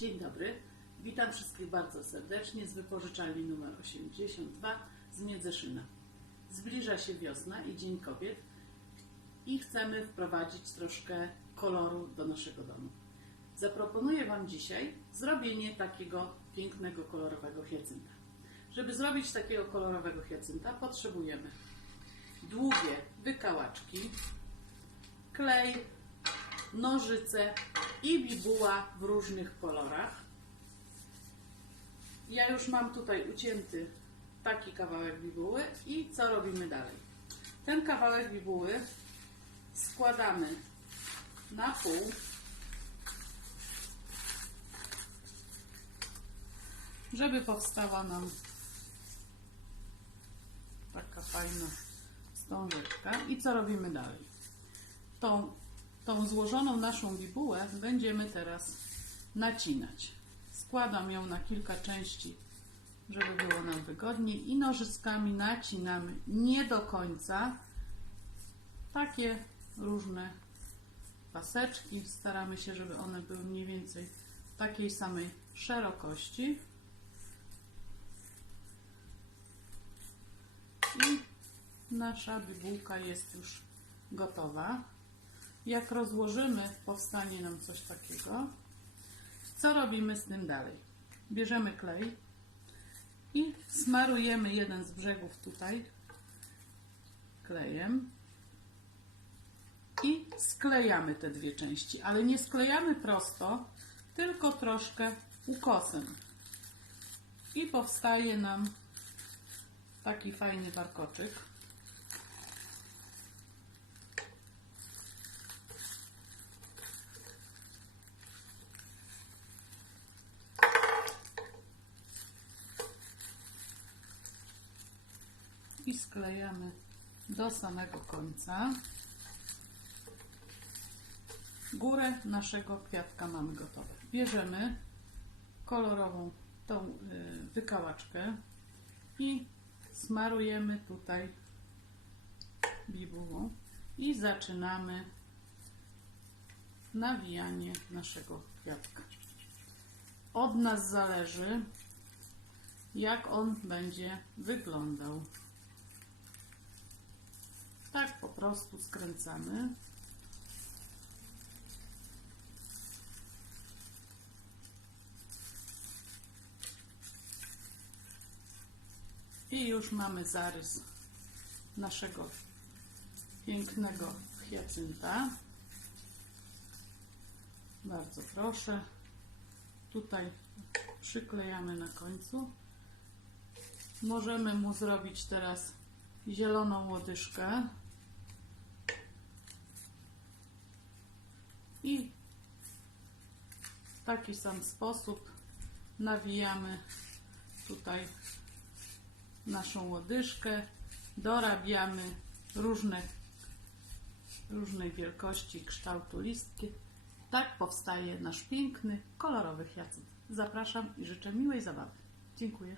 Dzień dobry, witam wszystkich bardzo serdecznie z wypożyczalni numer 82 z Miedzeszyna. Zbliża się wiosna i Dzień Kobiet i chcemy wprowadzić troszkę koloru do naszego domu. Zaproponuję Wam dzisiaj zrobienie takiego pięknego kolorowego hiacynta. Żeby zrobić takiego kolorowego hiacynta potrzebujemy długie wykałaczki, klej, nożyce i bibuła w różnych kolorach. Ja już mam tutaj ucięty taki kawałek bibuły i co robimy dalej? Ten kawałek bibuły składamy na pół. Żeby powstała nam taka fajna wstążeczka. I co robimy dalej? Tą, tą złożoną naszą bibułę będziemy teraz nacinać. Składam ją na kilka części, żeby było nam wygodniej i nożyskami nacinamy nie do końca takie różne paseczki. Staramy się, żeby one były mniej więcej takiej samej szerokości. I nasza bibułka jest już gotowa. Jak rozłożymy, powstanie nam coś takiego. Co robimy z tym dalej? Bierzemy klej i smarujemy jeden z brzegów tutaj klejem i sklejamy te dwie części, ale nie sklejamy prosto, tylko troszkę ukosem. I powstaje nam taki fajny warkoczyk. I sklejamy do samego końca. Górę naszego kwiatka mamy gotowe. Bierzemy kolorową tą y, wykałaczkę i smarujemy tutaj bibułą i zaczynamy nawijanie naszego kwiatka. Od nas zależy, jak on będzie wyglądał. Tak po prostu skręcamy. I już mamy zarys naszego pięknego hiacynta. Bardzo proszę. Tutaj przyklejamy na końcu. Możemy mu zrobić teraz zieloną łodyżkę. I w taki sam sposób nawijamy tutaj naszą łodyżkę, dorabiamy różne, różnej wielkości kształtu listki. Tak powstaje nasz piękny, kolorowy hiacynt. Zapraszam i życzę miłej zabawy. Dziękuję.